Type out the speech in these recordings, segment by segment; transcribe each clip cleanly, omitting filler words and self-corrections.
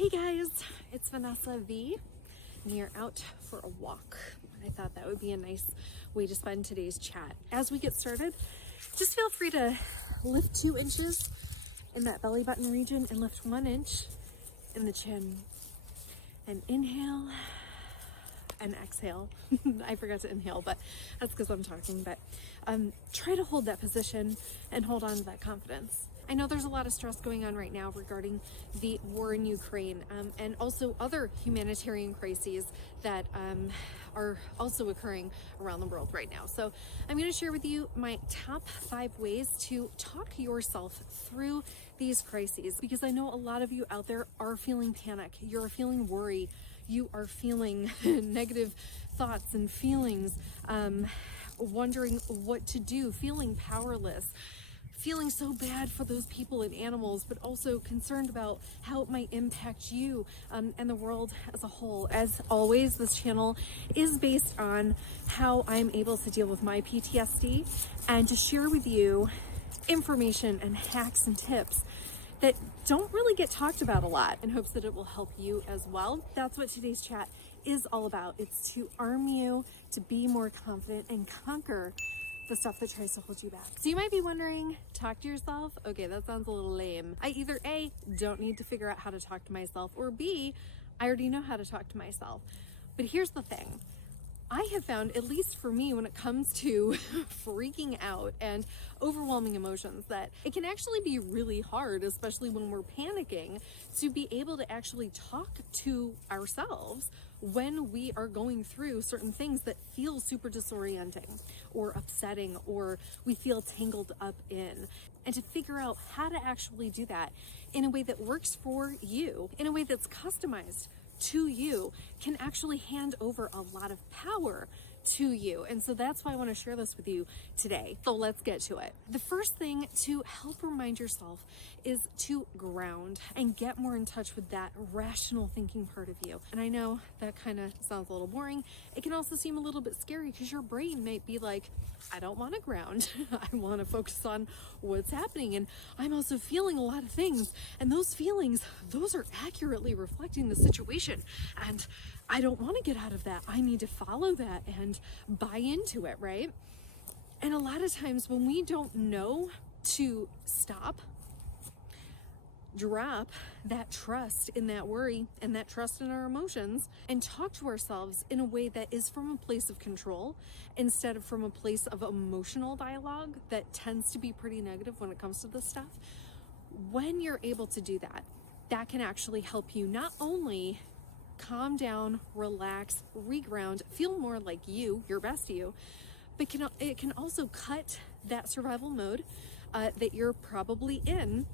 Hey guys, it's Vanessa V, and you're out for a walk. I thought that would be a nice way to spend today's chat. As we get started, just feel free to lift 2 inches in that belly button region and lift 1 inch in the chin. And inhale and exhale. I forgot to inhale, but that's because I'm talking. But try to hold that position and hold on to that confidence. I know there's a lot of stress going on right now regarding the war in Ukraine and also other humanitarian crises that are also occurring around the world right now. So I'm going to share with you my top 5 ways to talk yourself through these crises, because I know a lot of you out there are feeling panic, you're feeling worry, you are feeling negative thoughts and feelings, wondering what to do, feeling powerless, feeling so bad for those people and animals, but also concerned about how it might impact you and the world as a whole. As always, this channel is based on how I'm able to deal with my PTSD and to share with you information and hacks and tips that don't really get talked about a lot, in hopes that it will help you as well. That's what today's chat is all about. It's to arm you to be more confident and conquer the stuff that tries to hold you back. So you might be wondering, talk to yourself? Okay, that sounds a little lame. I either A, don't need to figure out how to talk to myself, or B, I already know how to talk to myself. But here's the thing. I have found, at least for me, when it comes to freaking out and overwhelming emotions, that it can actually be really hard, especially when we're panicking, to be able to actually talk to ourselves when we are going through certain things that feel super disorienting or upsetting, or we feel tangled up in. And to figure out how to actually do that in a way that works for you, in a way that's customized to you, can actually hand over a lot of power to you. And so that's why I want to share this with you today. So let's get to it. The first thing to help remind yourself is to ground and get more in touch with that rational thinking part of you. And I know that kind of sounds a little boring. It can also seem a little bit scary, because your brain might be like, I don't want to ground. I want to focus on what's happening. And I'm also feeling a lot of things. And those feelings, those are accurately reflecting the situation. And I don't want to get out of that. I need to follow that and buy into it, right? And a lot of times when we don't know to stop, drop that trust in that worry and that trust in our emotions, and talk to ourselves in a way that is from a place of control instead of from a place of emotional dialogue that tends to be pretty negative when it comes to this stuff. When you're able to do that, that can actually help you not only calm down, relax, reground, feel more like you, your best you, but it can also cut that survival mode that you're probably in,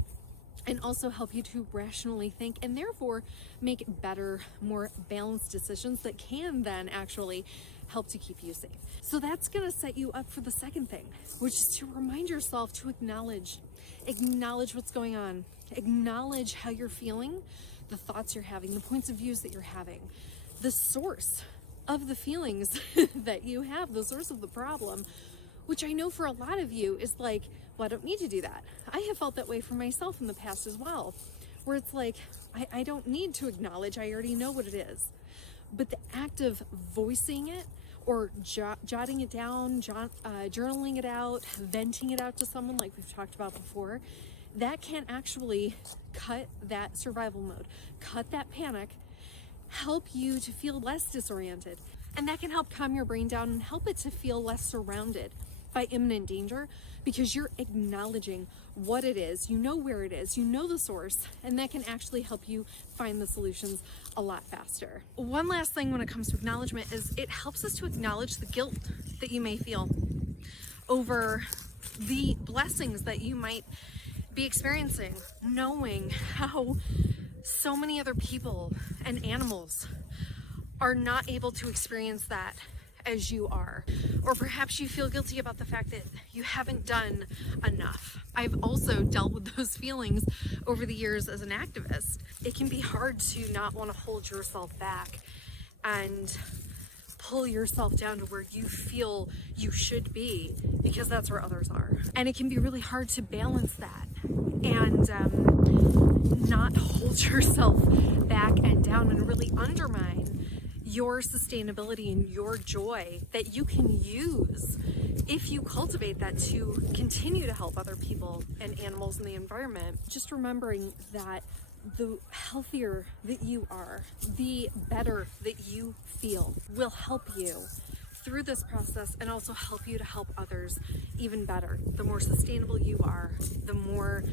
and also help you to rationally think and therefore make better, more balanced decisions that can then actually help to keep you safe. So that's gonna set you up for the second thing, which is to remind yourself to acknowledge what's going on, acknowledge how you're feeling, the thoughts you're having, the points of views that you're having, the source of the feelings that you have, the source of the problem, which I know for a lot of you is like, well, I don't need to do that. I have felt that way for myself in the past as well, where it's like, I don't need to acknowledge, I already know what it is. But the act of voicing it, or jotting it down, journaling it out, venting it out to someone like we've talked about before, that can actually cut that survival mode, cut that panic, help you to feel less disoriented. And that can help calm your brain down and help it to feel less surrounded by imminent danger, because you're acknowledging what it is, you know where it is, you know the source, and that can actually help you find the solutions a lot faster. One last thing when it comes to acknowledgement is it helps us to acknowledge the guilt that you may feel over the blessings that you might be experiencing, knowing how so many other people and animals are not able to experience that as you are. Or perhaps you feel guilty about the fact that you haven't done enough. I've also dealt with those feelings over the years as an activist. It can be hard to not want to hold yourself back and pull yourself down to where you feel you should be, because that's where others are. And it can be really hard to balance that and not hold yourself back down and really undermine your sustainability and your joy that you can use if you cultivate that to continue to help other people and animals in the environment. Just remembering that the healthier that you are, the better that you feel will help you through this process and also help you to help others even better. The more sustainable you are, the more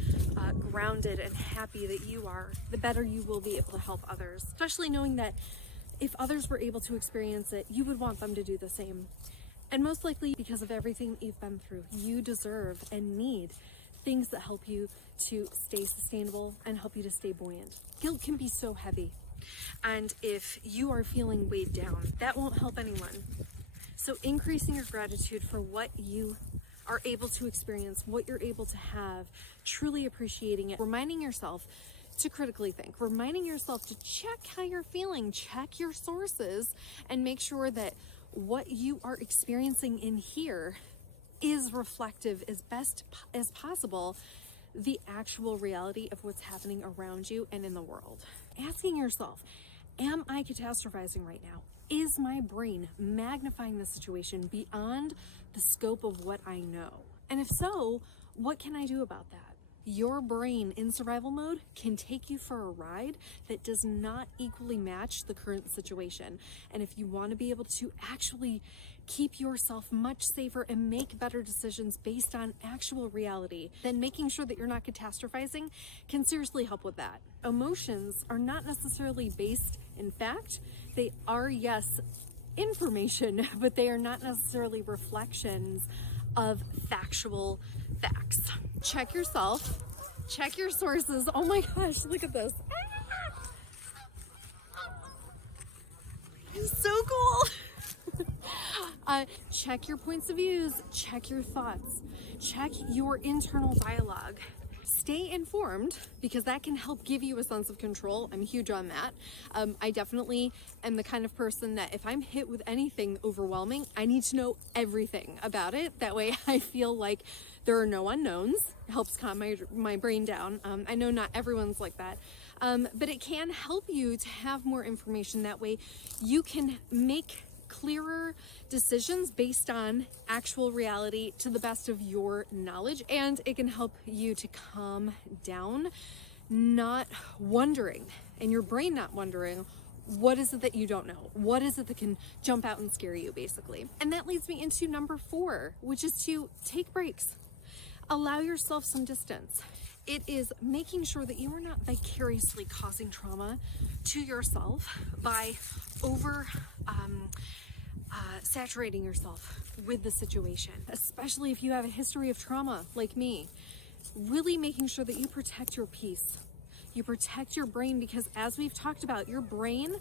grounded and happy that you are, the better you will be able to help others, especially knowing that if others were able to experience it, you would want them to do the same. And most likely, because of everything that you've been through, you deserve and need things that help you to stay sustainable and help you to stay buoyant. Guilt can be so heavy. And if you are feeling weighed down, that won't help anyone. So increasing your gratitude for what you are able to experience, what you're able to have, truly appreciating it, reminding yourself to critically think, reminding yourself to check how you're feeling, check your sources, and make sure that what you are experiencing in here is reflective as best as possible the actual reality of what's happening around you and in the world. Asking yourself, am I catastrophizing right now? Is my brain magnifying the situation beyond the scope of what I know? And if so, what can I do about that? Your brain in survival mode can take you for a ride that does not equally match the current situation. And if you want to be able to actually keep yourself much safer and make better decisions based on actual reality, then making sure that you're not catastrophizing can seriously help with that. Emotions are not necessarily based in fact. They are, yes, information, but they are not necessarily reflections of factual facts. Check yourself, check your sources. Oh my gosh, look at this. So cool. Check your points of views, check your thoughts, check your internal dialogue. Stay informed, because that can help give you a sense of control. I'm huge on that. I definitely am the kind of person that if I'm hit with anything overwhelming, I need to know everything about it. That way I feel like there are no unknowns. It helps calm my brain down. I know not everyone's like that, but it can help you to have more information. That way you can make clearer decisions based on actual reality to the best of your knowledge, and it can help you to calm down, not wondering, and your brain not wondering, what is it that you don't know? What is it that can jump out and scare you, basically? And that leads me into number 4, which is to take breaks. Allow yourself some distance. It is making sure that you are not vicariously causing trauma to yourself by saturating yourself with the situation, especially if you have a history of trauma like me. Really making sure that you protect your peace, you protect your brain, because as we've talked about, your brain,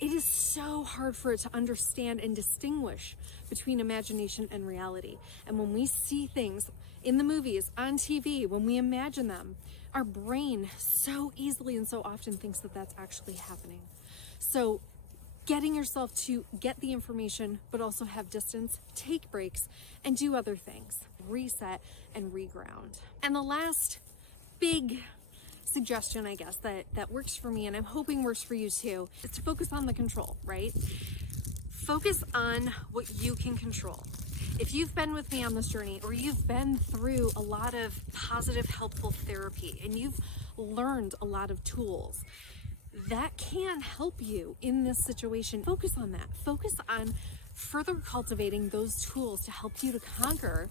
it is so hard for it to understand and distinguish between imagination and reality. And when we see things in the movies, on TV, when we imagine them, our brain so easily and so often thinks that that's actually happening. So getting yourself to get the information, but also have distance, take breaks, and do other things. Reset and reground. And the last big suggestion, I guess, that works for me, and I'm hoping works for you too, is to focus on the control, right? Focus on what you can control. If you've been with me on this journey, or you've been through a lot of positive, helpful therapy, and you've learned a lot of tools, that can help you in this situation. Focus on that. Focus on further cultivating those tools to help you to conquer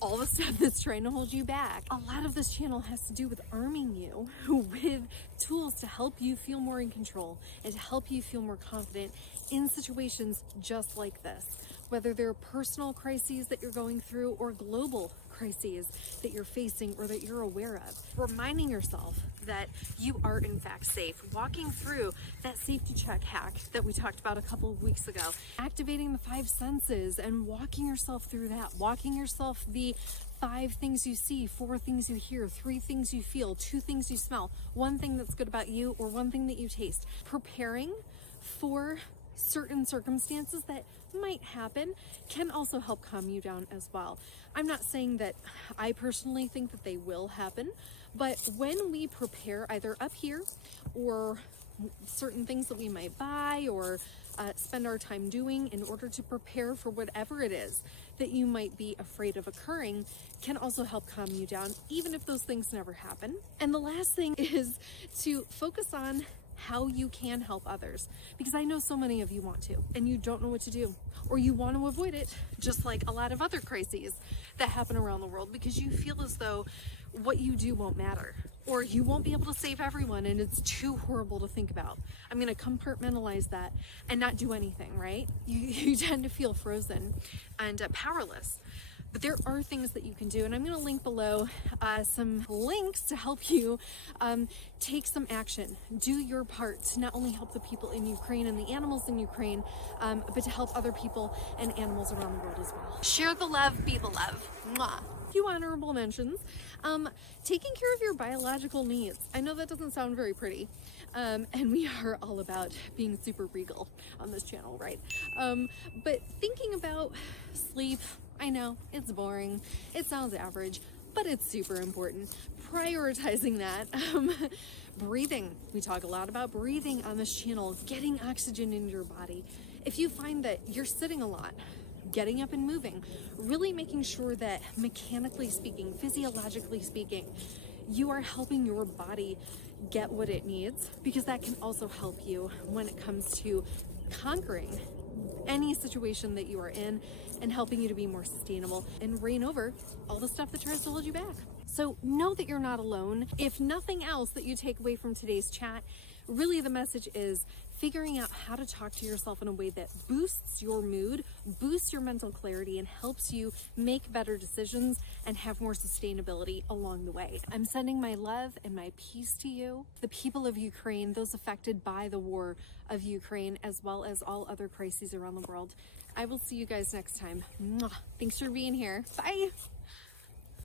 all the stuff that's trying to hold you back. A lot of this channel has to do with arming you with tools to help you feel more in control and to help you feel more confident in situations just like this. Whether they're personal crises that you're going through or global crises that you're facing or that you're aware of. Reminding yourself that you are in fact safe. Walking through that safety check hack that we talked about a couple of weeks ago. Activating the 5 senses and walking yourself through that. Walking yourself the 5 things you see, 4 things you hear, 3 things you feel, 2 things you smell, 1 thing that's good about you, or 1 thing that you taste. Preparing for certain circumstances that might happen can also help calm you down as well. I'm not saying that I personally think that they will happen, but when we prepare either up here or certain things that we might buy or spend our time doing in order to prepare for whatever it is that you might be afraid of occurring can also help calm you down, even if those things never happen. And the last thing is to focus on how you can help others, because I know so many of you want to and you don't know what to do, or you want to avoid it, just like a lot of other crises that happen around the world, because you feel as though what you do won't matter, or you won't be able to save everyone and it's too horrible to think about. I'm going to compartmentalize that and not do anything, right? You tend to feel frozen and powerless. But there are things that you can do, and I'm going to link below some links to help you take some action, do your part to not only help the people in Ukraine and the animals in Ukraine, but to help other people and animals around the world as well. Share the love, be the love. Mwah. A few honorable mentions. Taking care of your biological needs. I know that doesn't sound very pretty, and we are all about being super regal on this channel, right? But thinking about sleep, I know it's boring, it sounds average, but it's super important. Prioritizing that. Breathing, we talk a lot about breathing on this channel, getting oxygen into your body. If you find that you're sitting a lot, getting up and moving, really making sure that mechanically speaking, physiologically speaking, you are helping your body get what it needs, because that can also help you when it comes to conquering any situation that you are in and helping you to be more sustainable and reign over all the stuff that tries to hold you back. So know that you're not alone. If nothing else that you take away from today's chat, really the message is figuring out how to talk to yourself in a way that boosts your mood, boosts your mental clarity, and helps you make better decisions and have more sustainability along the way. I'm sending my love and my peace to you, the people of Ukraine, those affected by the war of Ukraine, as well as all other crises around the world. I will see you guys next time. Mwah. Thanks for being here. Bye.